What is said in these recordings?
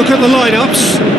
look at the lineups.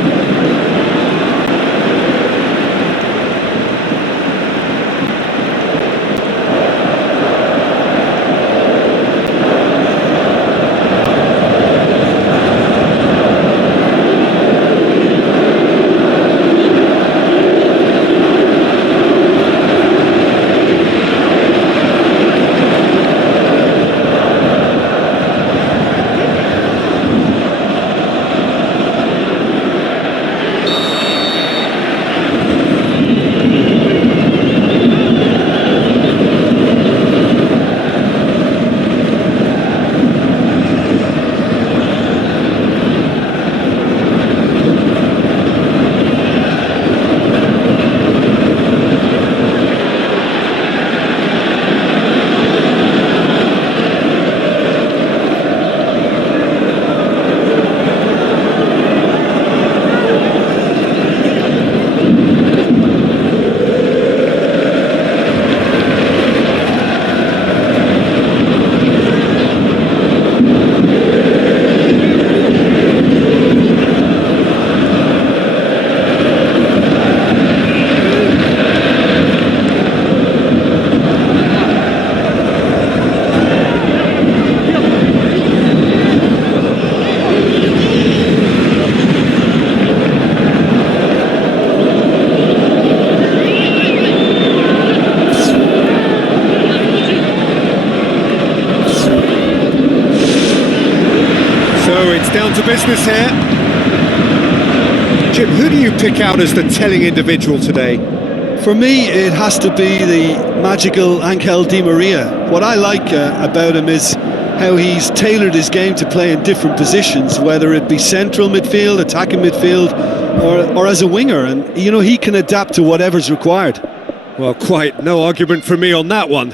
It's down to business here. Jim, who do you pick out as the telling individual today? For me, it has to be the magical Angel Di Maria. What I like about him is how he's tailored his game to play in different positions, whether it be central midfield, attacking midfield, or as a winger. And, you know, he can adapt to whatever's required. Well, quite no argument from me on that one.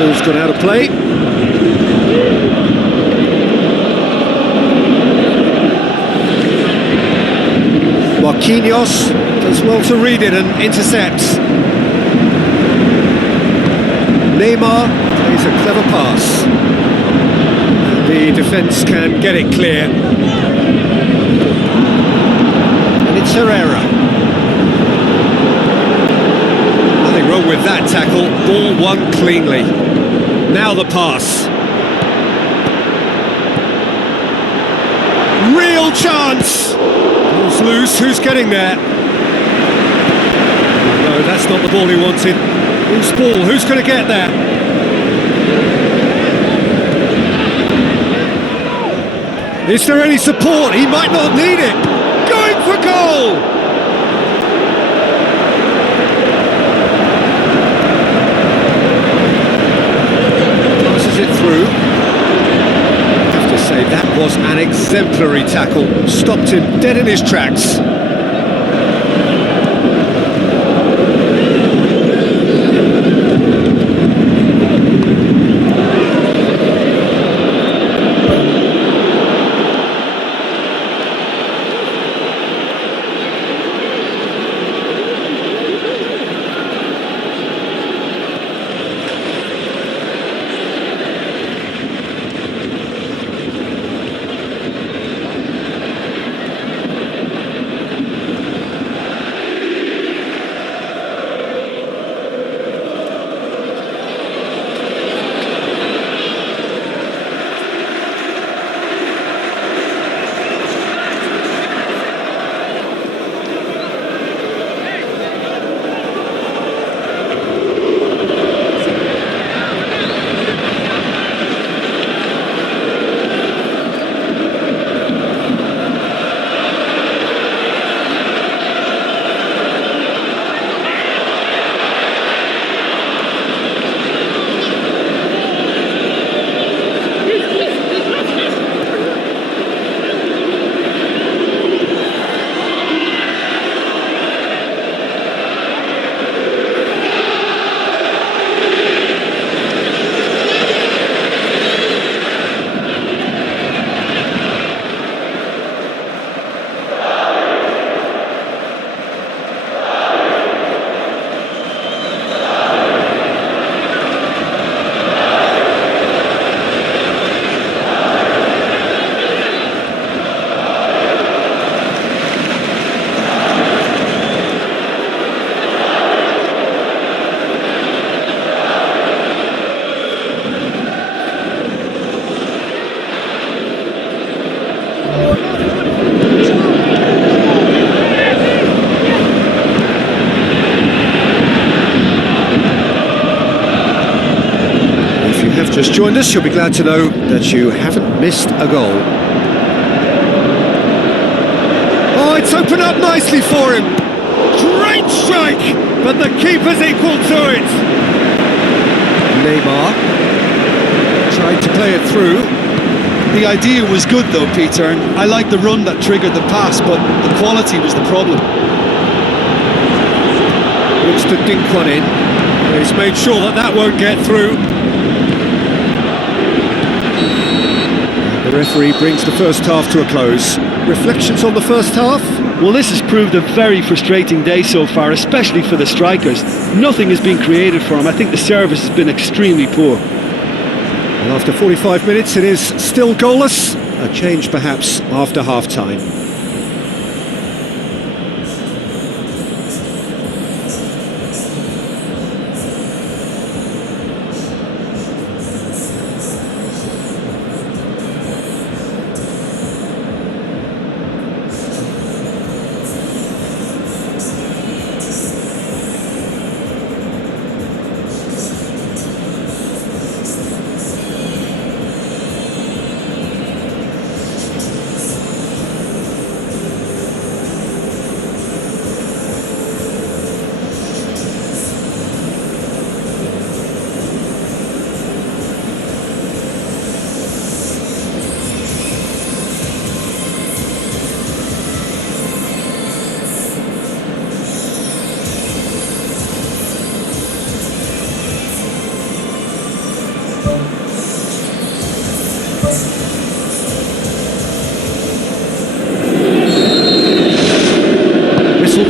Ball's gone out of play. Marquinhos does well to read it and intercepts. Neymar plays a clever pass. The defence can get it clear. And it's Herrera. Nothing wrong with that tackle. Ball won cleanly. Now the pass. Real chance! Ball's loose, who's getting there? No, that's not the ball he wanted. Loose ball, who's going to get there? Is there any support? He might not need it. Going for goal! It through. I have to say that was an exemplary tackle. Stopped him dead in his tracks. have just joined us, you'll be glad to know that you haven't missed a goal. Oh, it's opened up nicely for him. Great strike, but the keeper's equal to it. Neymar tried to play it through. The idea was good though, Peter, and I like the run that triggered the pass, but the quality was the problem. Looks to dink one in. He's made sure that that won't get through. The referee brings the first half to a close. Reflections on the first half? Well, this has proved a very frustrating day so far, especially for the strikers. Nothing has been created for them. I think the service has been extremely poor. And after 45 minutes, it is still goalless. A change perhaps after half-time.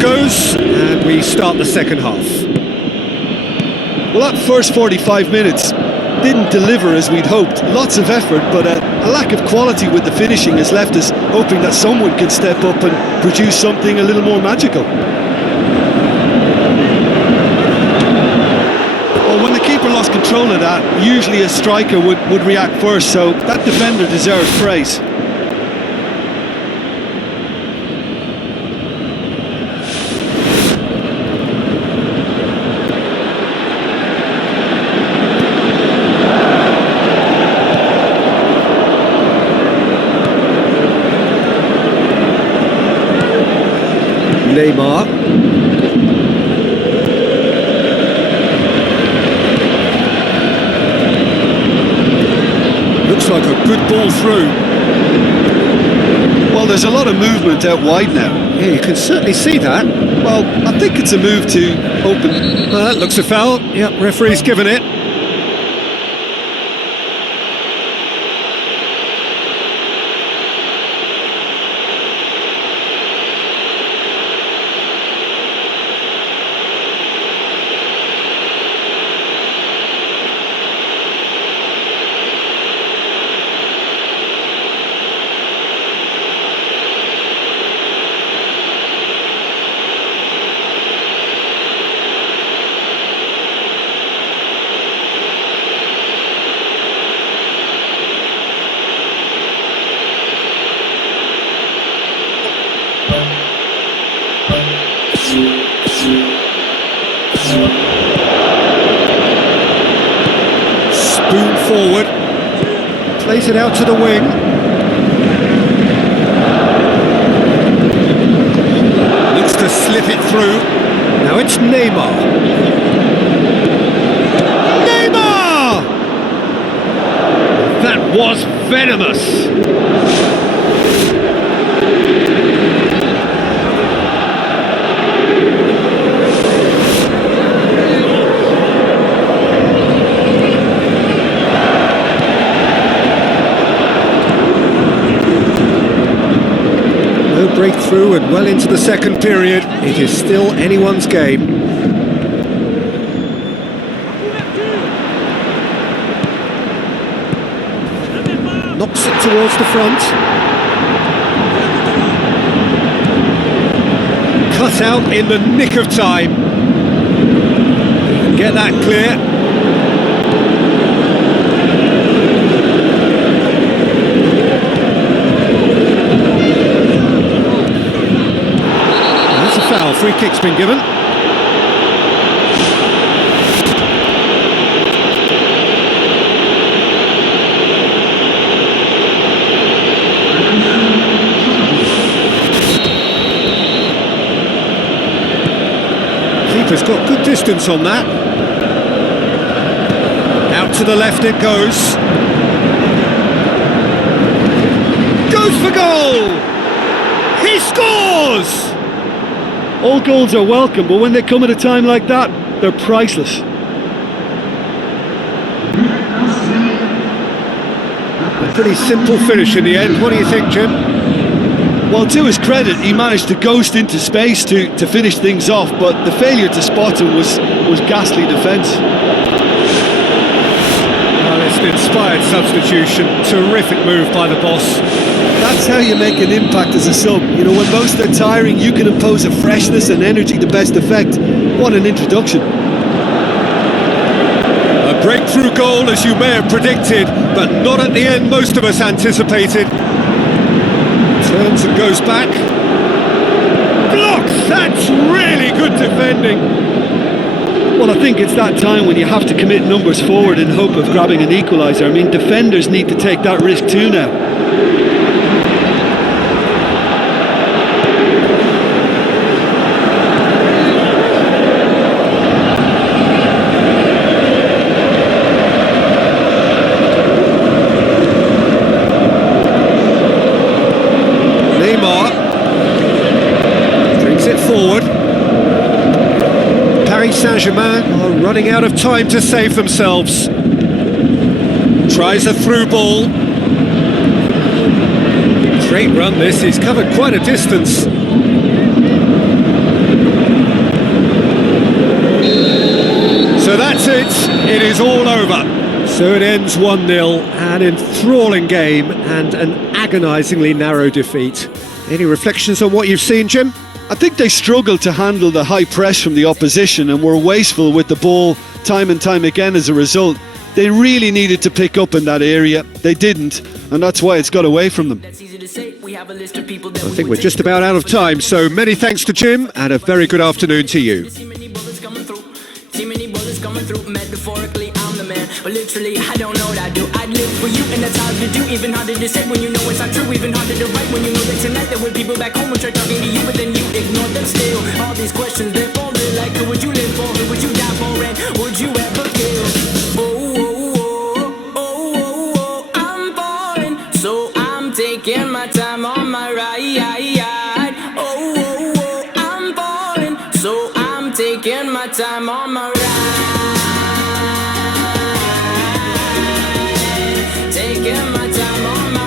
Goes, and we start the second half. Well, that first 45 minutes didn't deliver as we'd hoped. Lots of effort, but a lack of quality with the finishing has left us hoping that someone can step up and produce something a little more magical. Well, when the keeper lost control of that, usually a striker would react first, so that defender deserves praise. Neymar. Looks like a good ball through. Well, there's a lot of movement out wide now. Yeah, you can certainly see that. Well, I think it's a move to open. That looks a foul. Yep, referee's given it. Spoon forward, plays it out to the wing. Looks to slip it through. Now it's Neymar. Neymar! That was venomous. Breakthrough and well into the second period. It is still anyone's game. Knocks it towards the front. Cut out in the nick of time. Get that clear. Free kick's been given. He's got good distance on that. Out to the left it goes. Goes for goal! He scores! All goals are welcome, but when they come at a time like that, they're priceless. A pretty simple finish in the end. What do you think, Jim? Well, to his credit, he managed to ghost into space to finish things off, but the failure to spot him was ghastly defence. Well, it's an inspired substitution. Terrific move by the boss. That's how you make an impact as a sub. You know, when most are tiring, you can impose a freshness and energy to best effect. What an introduction. A breakthrough goal, as you may have predicted, but not at the end most of us anticipated. Turns and goes back. Blocks! That's really good defending. Well, I think it's that time when you have to commit numbers forward in hope of grabbing an equaliser. I mean, defenders need to take that risk too now. Forward. Paris Saint-Germain are running out of time to save themselves. Tries a through ball. Great run this, he's covered quite a distance. So that's it is all over. So it ends 1-0, an enthralling game and an agonisingly narrow defeat. Any reflections on what you've seen, Jim? I think they struggled to handle the high press from the opposition and were wasteful with the ball time and time again as a result. They really needed to pick up in that area. They didn't, and that's why it's got away from them. I think we're just about out of time, so many thanks to Jim and a very good afternoon to you. Metaphorically, I'm the man, but literally, I don't know what I do. I'd live for you, and that's hard to do. Even harder to say when you know it's not true. Even harder to write when you know that tonight there were people back home who tried talking to you, but then you ignore them still. All these questions, they're folded like who would you live for? Who would you die for? And would you ever kill? I'm falling, so I'm taking my time on my ride. I'm falling, so I'm taking my time on my ride. Taking my time on my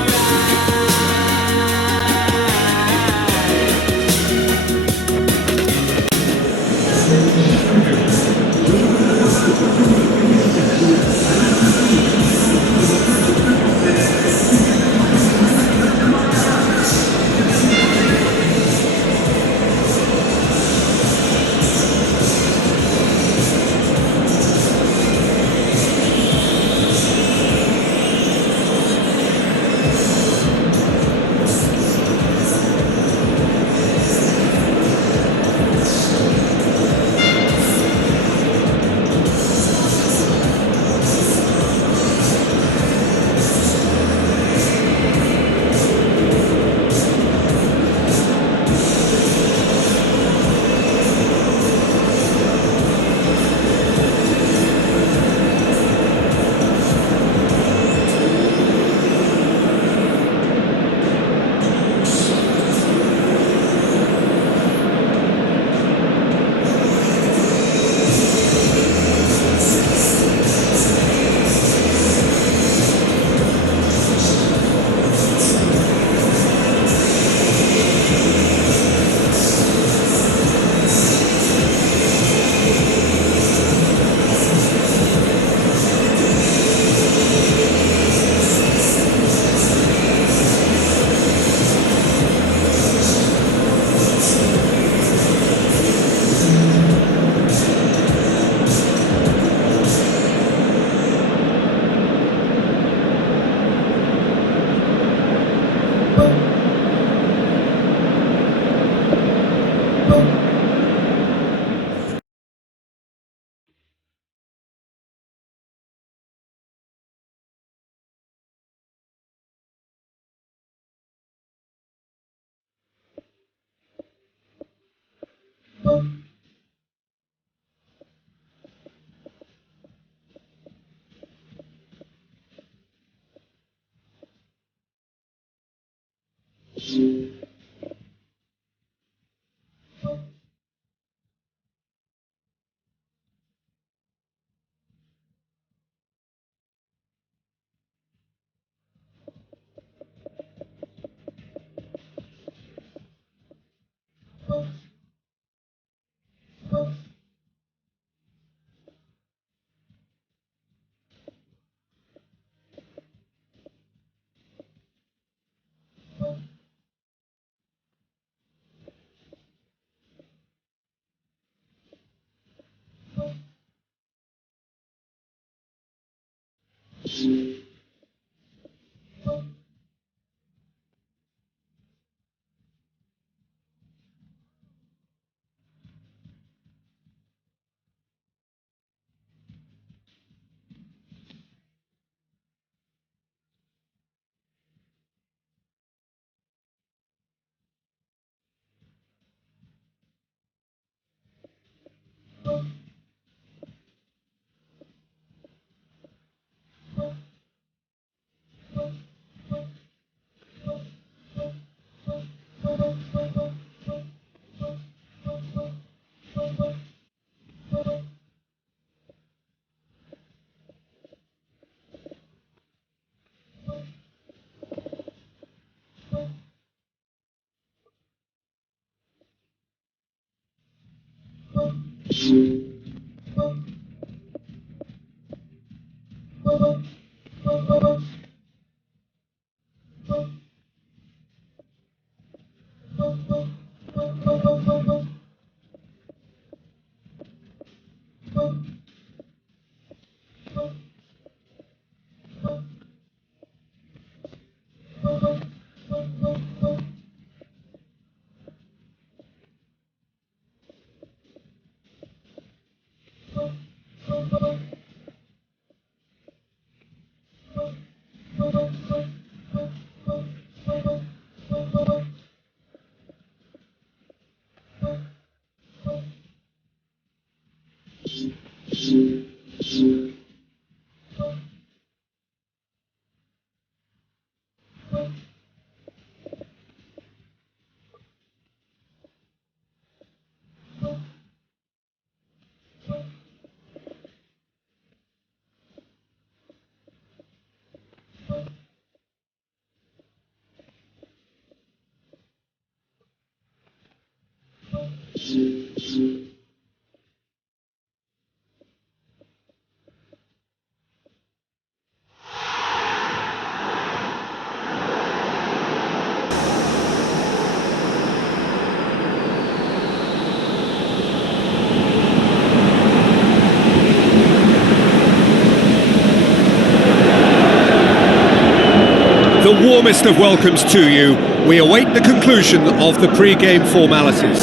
The warmest of welcomes to you. We await the conclusion of the pre-game formalities.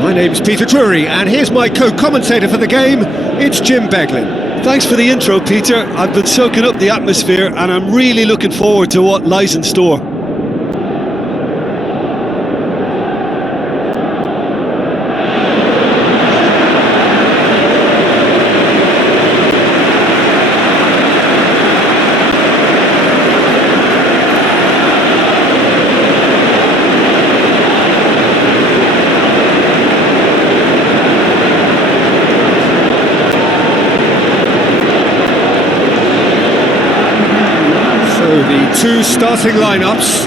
My name's Peter Drury, and here's my co-commentator for the game. It's Jim Beglin. Thanks for the intro, Peter. I've been soaking up the atmosphere and I'm really looking forward to what lies in store. The two starting lineups.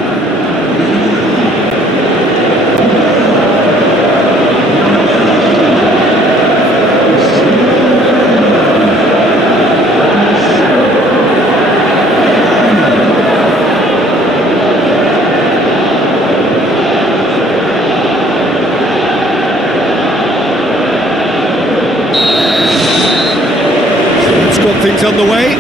Let's got things underway.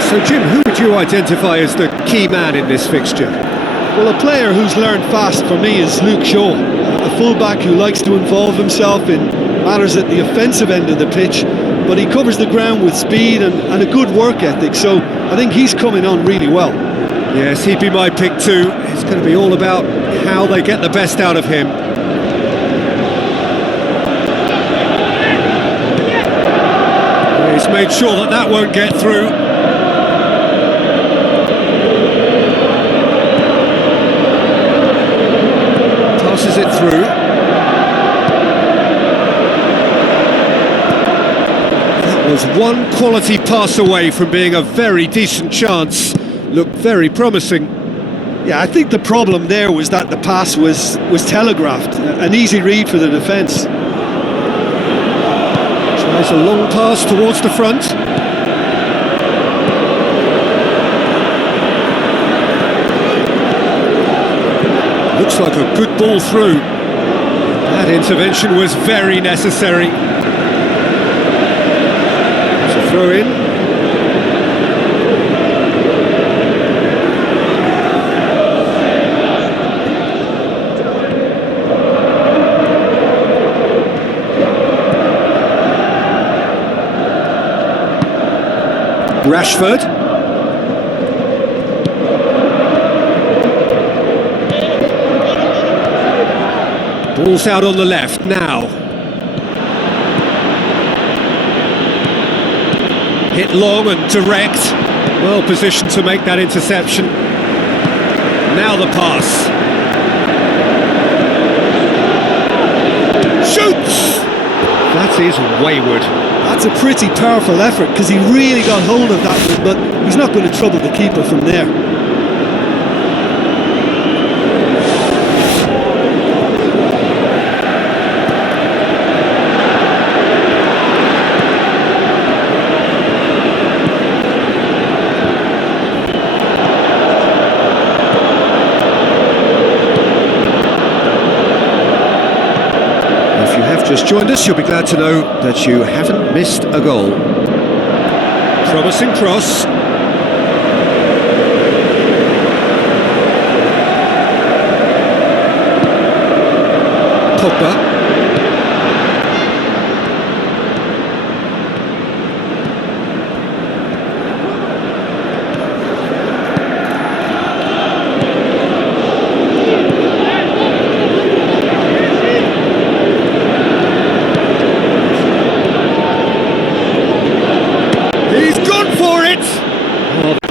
So Jim, who would you identify as the key man in this fixture? Well, a player who's learned fast for me is Luke Shaw, a fullback who likes to involve himself in matters at the offensive end of the pitch, but he covers the ground with speed and a good work ethic, so I think he's coming on really well. Yes, he'd be my pick too. It's going to be all about how they get the best out of him. He's made sure that that won't get through. Passes it through. That was one quality pass away from being a very decent chance. Looked very promising. Yeah, I think the problem there was that the pass was telegraphed. An easy read for the defence. Tries a long pass towards the front. Looks like a good ball through. That intervention was very necessary. It's a throw in. Rashford. Ball's out on the left now. Hit long and direct. Well positioned to make that interception. Now the pass. Shoots! That is wayward. That's a pretty powerful effort because he really got hold of that one, but he's not going to trouble the keeper from there. Just joined us, you'll be glad to know that you haven't missed a goal. Promising cross. Pogba.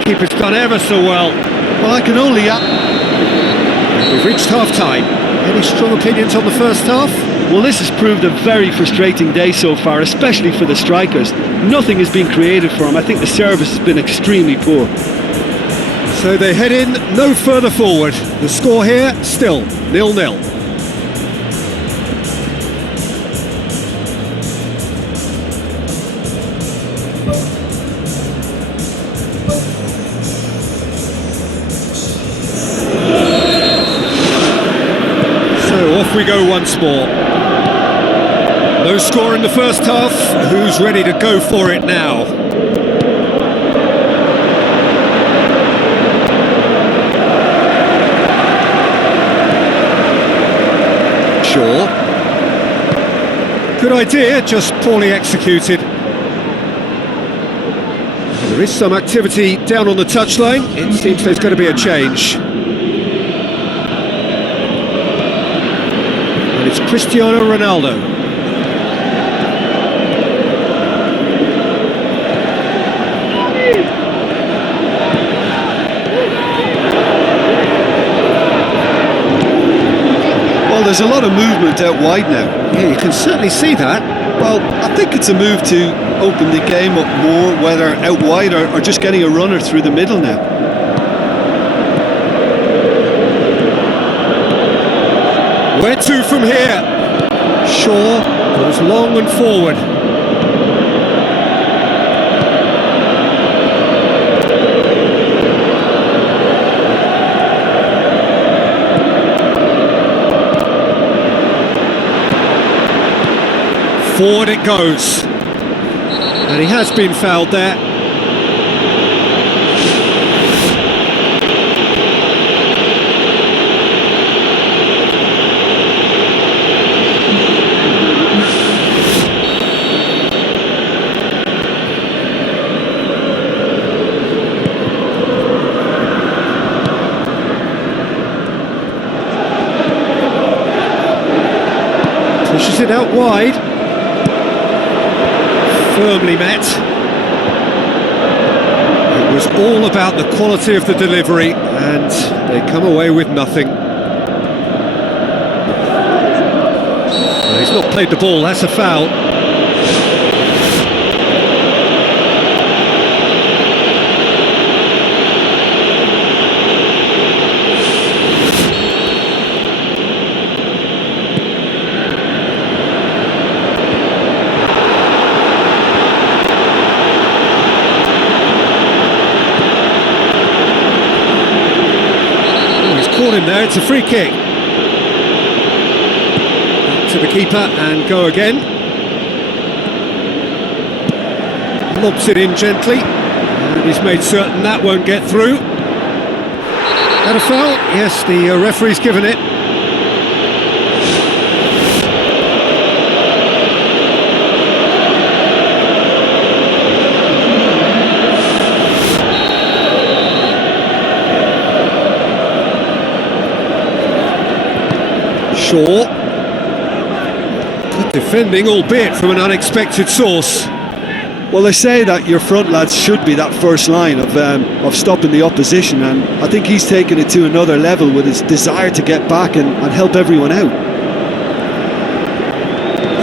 Keeper's done ever so well. Well, I can only... We've reached half-time. Any strong opinions on the first half? Well, this has proved a very frustrating day so far, especially for the strikers. Nothing has been created for them. I think the service has been extremely poor. So they head in no further forward. The score here, still 0-0. Off we go once more. No score in the first half. Who's ready to go for it now? Sure. Good idea, just poorly executed. There is some activity down on the touchline. It seems there's going to be a change. It's Cristiano Ronaldo. Well, there's a lot of movement out wide now. Yeah, you can certainly see that. Well, I think it's a move to open the game up more, whether out wide or just getting a runner through the middle now. Where to from here? Shaw goes long and forward. Forward it goes. And he has been fouled there. Pushes it out wide. Firmly met. It was all about the quality of the delivery, and they come away with nothing. Well, he's not played the ball, that's a foul. Caught him there, it's a free kick. Back to the keeper and go again. Lobs it in gently, and he's made certain that won't get through. That a foul? Yes, the referee's given it. Shaw. Good defending, albeit from an unexpected source. Well, they say that your front lads should be that first line of stopping the opposition, and I think he's taken it to another level with his desire to get back and help everyone out.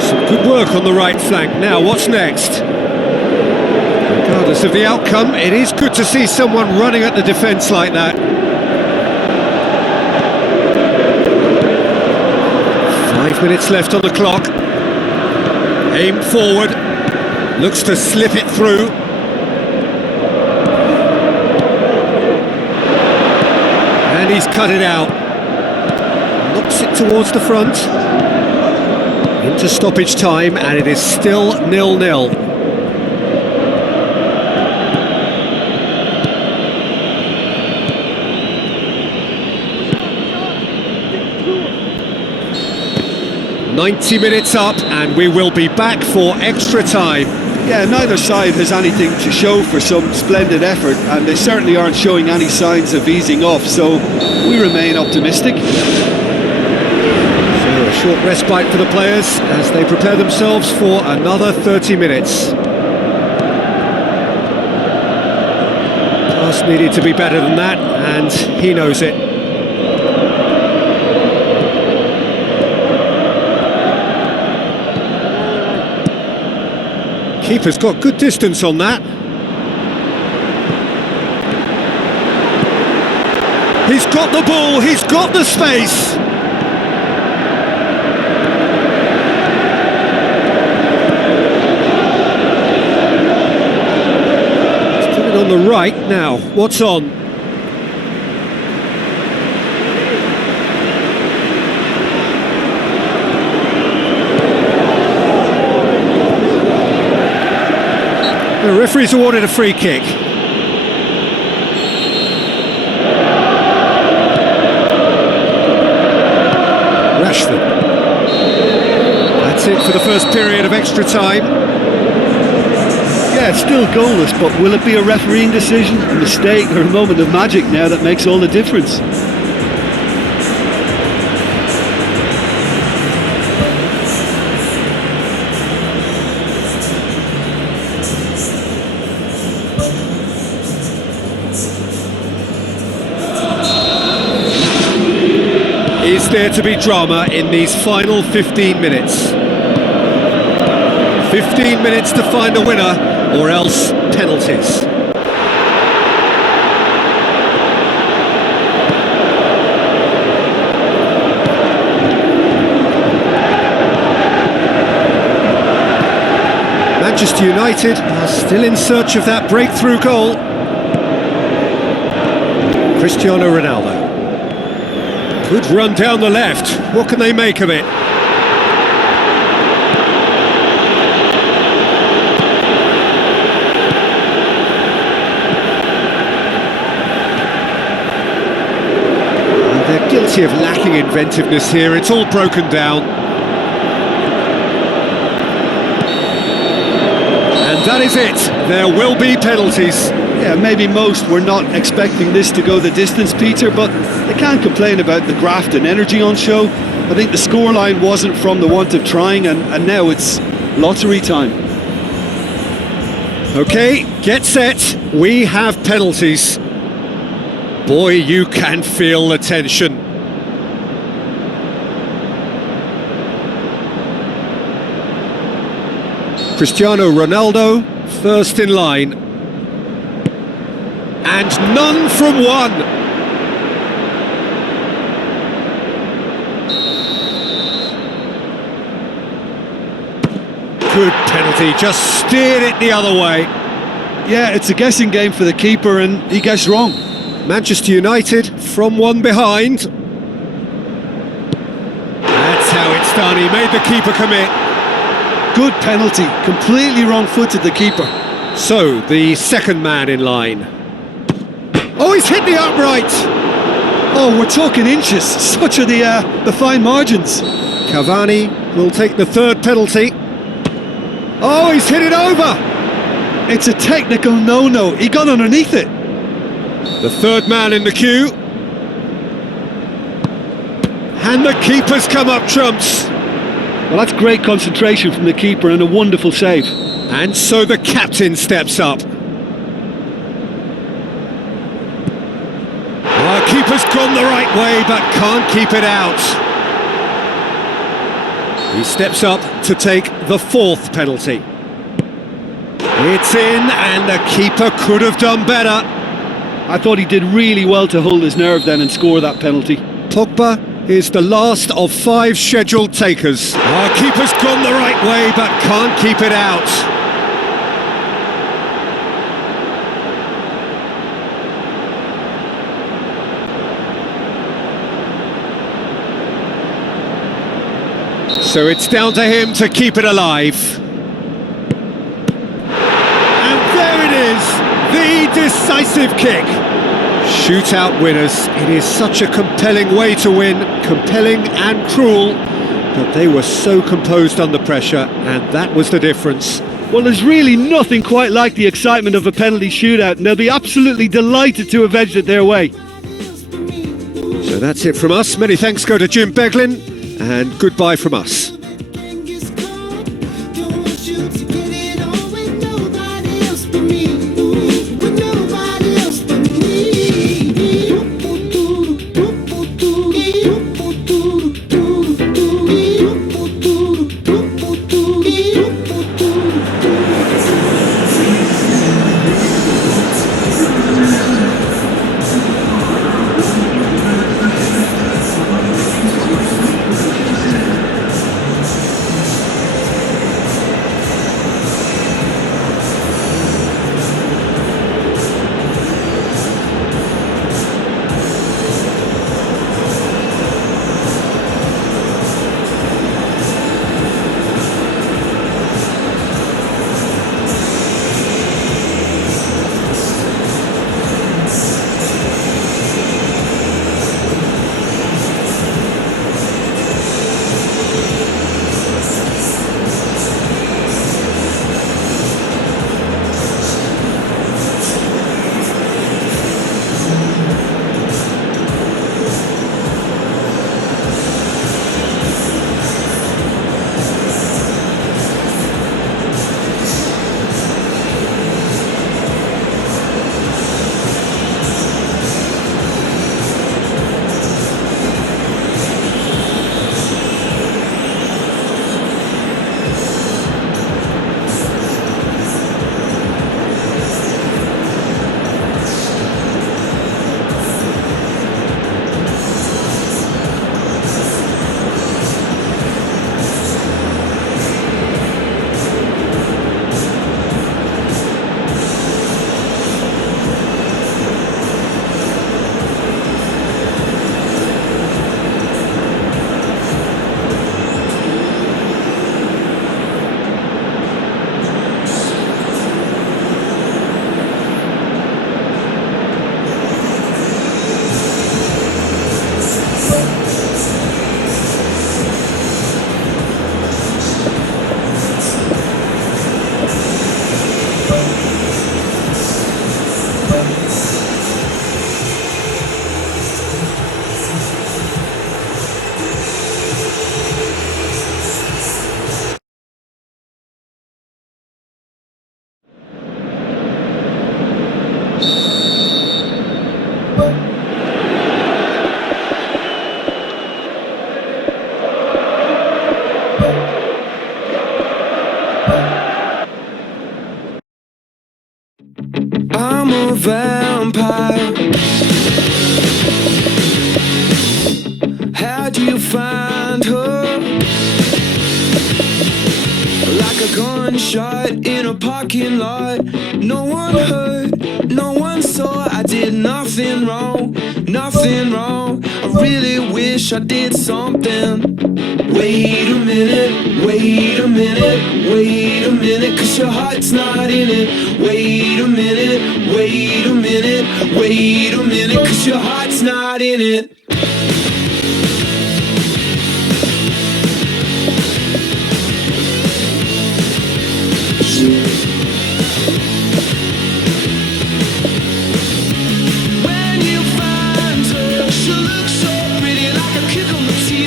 Some good work on the right flank. Now, what's next? Regardless of the outcome, it is good to see someone running at the defence like that. 5 minutes left on the clock. Aim forward. Looks to slip it through. And he's cut it out. Knocks it towards the front. Into stoppage time, and it is still 0-0. "90 minutes up, and we will be back for extra time." Yeah, neither side has anything to show for some splendid effort, and they certainly aren't showing any signs of easing off, so we remain optimistic. So a short respite for the players as they prepare themselves for another 30 minutes. Pass needed to be better than that, and he knows it. Keeper's got good distance on that. He's got the ball, he's got the space. He's put it on the right now. What's on? The referee's awarded a free kick. Rashford. That's it for the first period of extra time. Yeah, it's still goalless, but will it be a refereeing decision, a mistake, or a moment of magic now that makes all the difference? Is there to be drama in these final 15 minutes? 15 minutes to find a winner, or else penalties. Manchester United are still in search of that breakthrough goal. Cristiano Ronaldo. Good run down the left. What can they make of it? They're guilty of lacking inventiveness here. It's all broken down. And that is it. There will be penalties. Yeah, maybe most were not expecting this to go the distance, Peter, but they can't complain about the graft and energy on show. I think the scoreline wasn't from the want of trying, and now it's lottery time. Okay, get set. We have penalties. Boy, you can feel the tension. Cristiano Ronaldo, first in line. And none from one. Good penalty, just steered it the other way. Yeah, it's a guessing game for the keeper, and he guessed wrong. Manchester United from one behind. That's how it's done, he made the keeper commit. Good penalty, completely wrong-footed the keeper. So, the second man in line. Oh, he's hit the upright! Oh, we're talking inches, such are the fine margins. Cavani will take the third penalty. Oh, he's hit it over! It's a technical no-no, he got underneath it. The third man in the queue. And the keeper's come up trumps. Well, that's great concentration from the keeper and a wonderful save. And so the captain steps up. Our keeper's gone the right way, but can't keep it out. He steps up to take the fourth penalty. It's in, and the keeper could have done better. I thought he did really well to hold his nerve then and score that penalty. Pogba is the last of 5 scheduled takers. Our keeper's gone the right way, but can't keep it out. So it's down to him to keep it alive. And there it is, the decisive kick. Shootout winners. It is such a compelling way to win, compelling and cruel, but they were so composed under pressure, and that was the difference. Well, there's really nothing quite like the excitement of a penalty shootout, and they'll be absolutely delighted to have edged it their way. So that's it from us. Many thanks go to Jim Beglin, and goodbye from us. I'm a vampire. How'd you find her? Like a gunshot in a parking lot. No one heard, no one saw. I did nothing wrong, nothing wrong. I really wish I did something. Wait a minute, wait a minute, wait a minute, 'cause your heart's not in it. Wait a minute, wait a minute, wait a minute, 'cause your heart's not in it. When you find her, she'll look so pretty, like a kick on the teeth.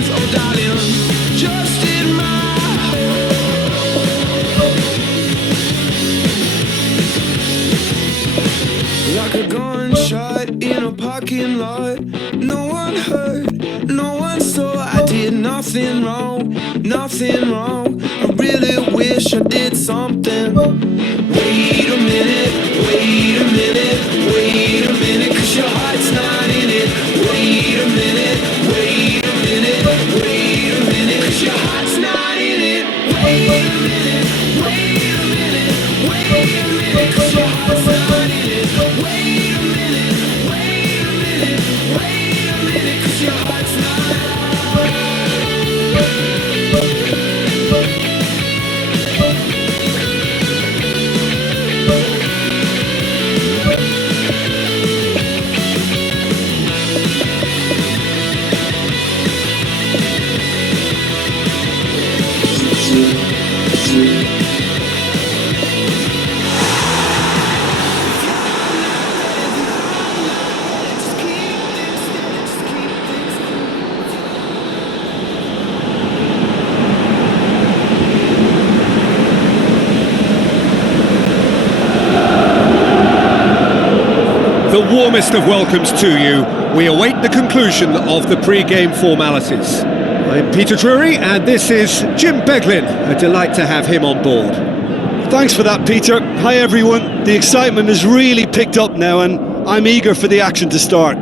like a gunshot in a parking lot. No one heard, no one saw. I did nothing wrong, nothing wrong. I really wish I did something. Wait a minute, wait a minute, wait a minute, 'cause your heart's not in it. Wait a minute, wait a minute, wait a minute, 'cause your heart's not in it. Wait a minute, wait a minute, wait a minute, 'cause your heart's not in it. Wait a minute, wait a minute, wait a minute, 'cause your heart's not. The warmest of welcomes to you. We await the conclusion of the pre-game formalities. I'm Peter Drury, and this is Jim Beglin. A delight to have him on board. Thanks for that, Peter. Hi, everyone. The excitement has really picked up now, and I'm eager for the action to start.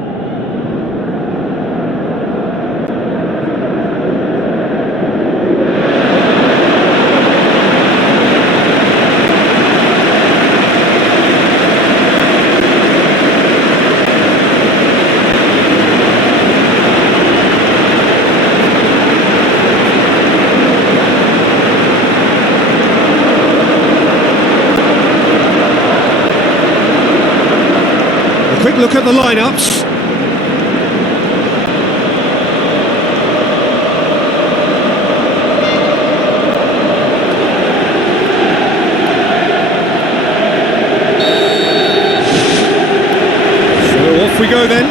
Quick look at the lineups. So off we go then.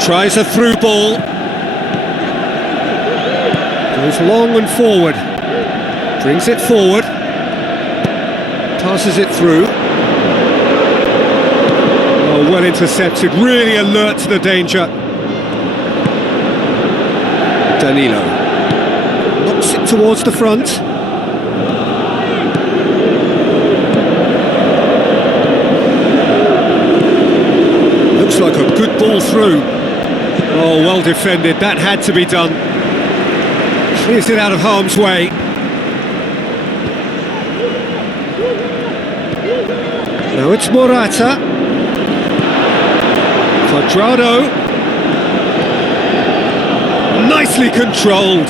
Tries a through ball. Goes long and forward. Brings it forward. Passes it through. Oh, well intercepted, really alert to the danger. Danilo knocks it towards the front. Looks like a good ball through. Oh, well defended, that had to be done. Clears it out of harm's way. Now it's Morata. Quadrado. Nicely controlled.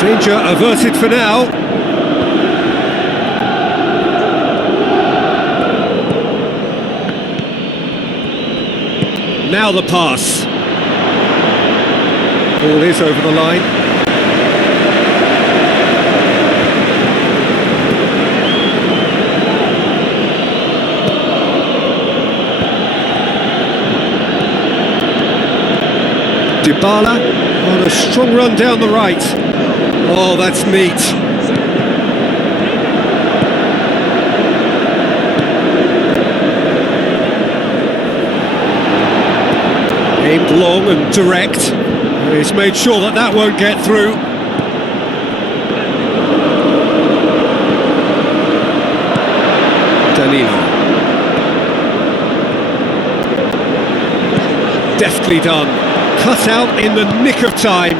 Danger averted for now. Now the pass. Ball is over the line. Dybala on a strong run down the right. Oh, that's neat. Aimed long and direct. He's made sure that that won't get through. Danilo. Deftly done. Cut out in the nick of time.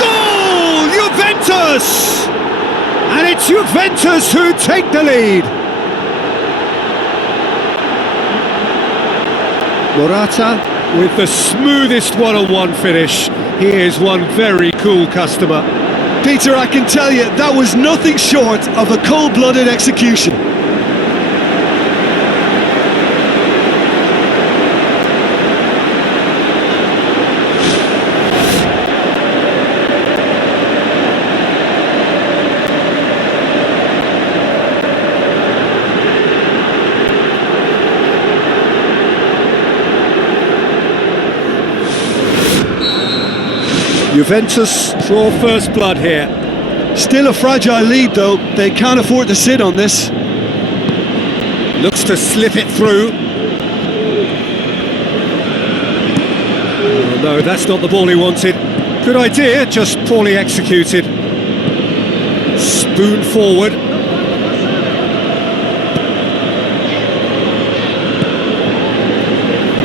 Goal! Juventus! And it's Juventus who take the lead. Morata with the smoothest one-on-one finish. He is one very cool customer. Peter, I can tell you, that was nothing short of a cold-blooded execution. Juventus draw first blood here. Still a fragile lead though, they can't afford to sit on this. Looks to slip it through. Oh, no, that's not the ball he wanted. Good idea, just poorly executed. Spoon forward.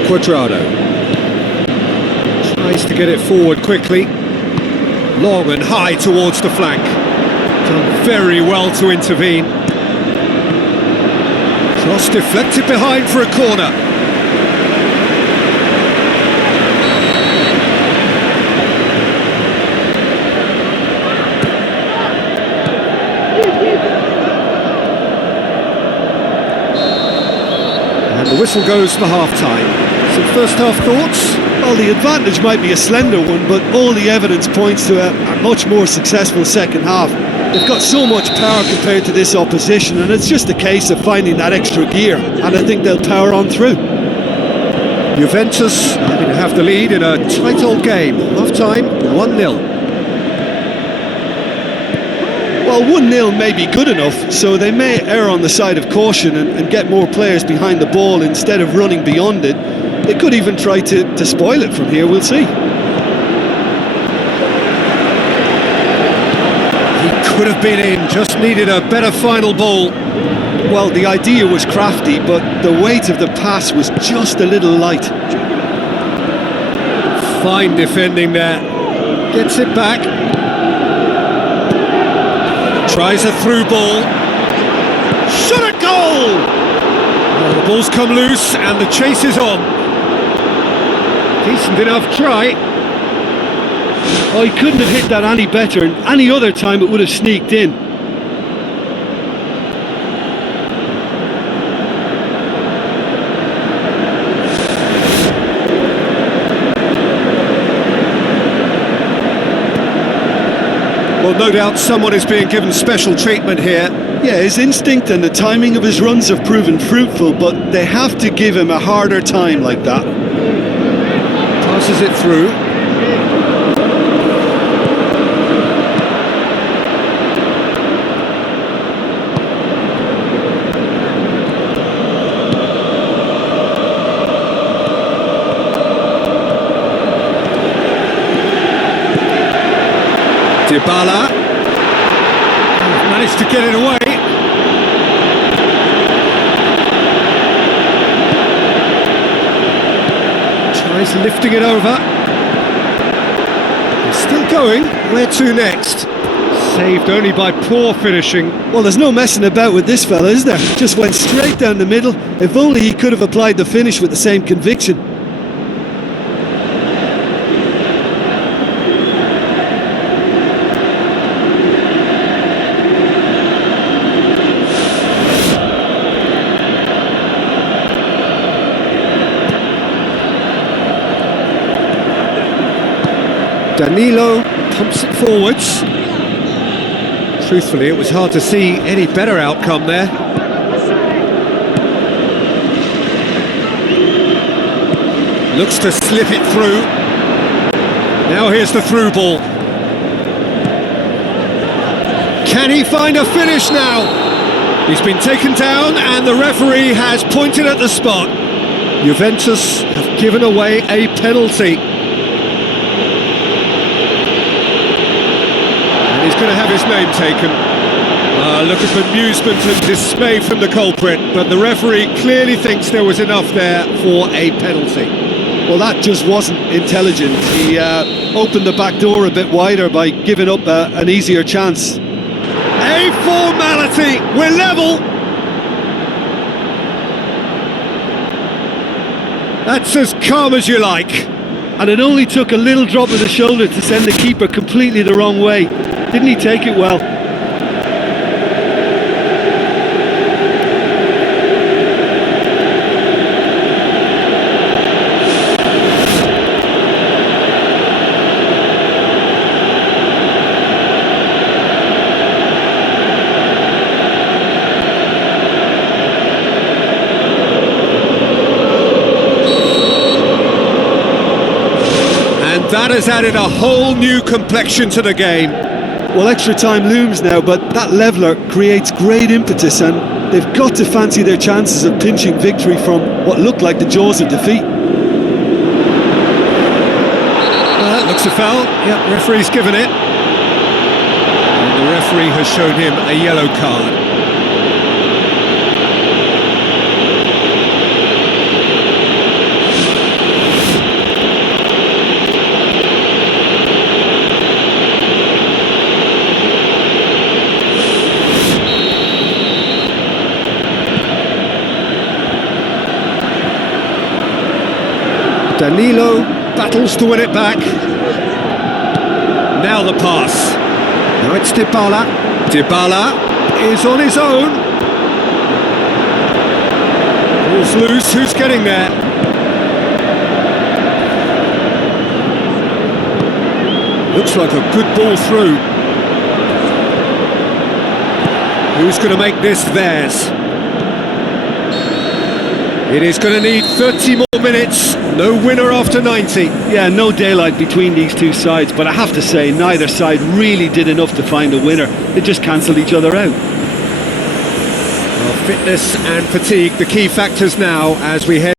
Quadrado. Tries to get it forward quickly. Long and high towards the flank. Done very well to intervene. Cross deflected behind for a corner. And the whistle goes for half-time. Some first-half thoughts? Well, the advantage might be a slender one, but all the evidence points to a much more successful second half. They've got so much power compared to this opposition, and it's just a case of finding that extra gear, and I think they'll power on through. Juventus having to have the lead in a tight old game. Half-time, 1-0. Well, 1-0 may be good enough, so they may err on the side of caution and get more players behind the ball instead of running beyond it. They could even try to spoil it from here, we'll see. Could have been in, just needed a better final ball. Well, the idea was crafty, but the weight of the pass was just a little light. Fine defending there. Gets it back. Tries a through ball. Shot at goal! Well, the ball's come loose and the chase is on. Decent enough try. Oh, he couldn't have hit that any better, and any other time it would have sneaked in. Well, no doubt someone is being given special treatment here. Yeah, his instinct and the timing of his runs have proven fruitful, but they have to give him a harder time like that. Passes it through. Dybala managed to get it away. Tries lifting it over. He's still going. Where to next? Saved only by poor finishing. Well, there's no messing about with this fella, is there? Just went straight down the middle. If only he could have applied the finish with the same conviction. Danilo pumps it forwards. Truthfully, it was hard to see any better outcome there. Looks to slip it through. Now here's the through ball. Can he find a finish now? He's been taken down and the referee has pointed at the spot. Juventus have given away a penalty. He's going to have his name taken. Look at the amusement and dismay from the culprit, but the referee clearly thinks there was enough there for a penalty. Well, that just wasn't intelligent. He opened the back door a bit wider by giving up an easier chance. A formality! We're level! That's as calm as you like. And it only took a little drop of the shoulder to send the keeper completely the wrong way. Didn't he take it well? That has added a whole new complexion to the game. Well, extra time looms now, but that leveller creates great impetus, and they've got to fancy their chances of pinching victory from what looked like the jaws of defeat. That looks a foul. Yep, referee's given it. And the referee has shown him a yellow card. Danilo battles to win it back. Now the pass. Now it's Dybala. Dybala is on his own. Ball's loose, who's getting there? Looks like a good ball through. Who's going to make this theirs? It is going to need 30 more minutes, no winner after 90. Yeah, no daylight between these two sides, but I have to say, neither side really did enough to find a winner. They just cancelled each other out. Well, fitness and fatigue, the key factors now as we head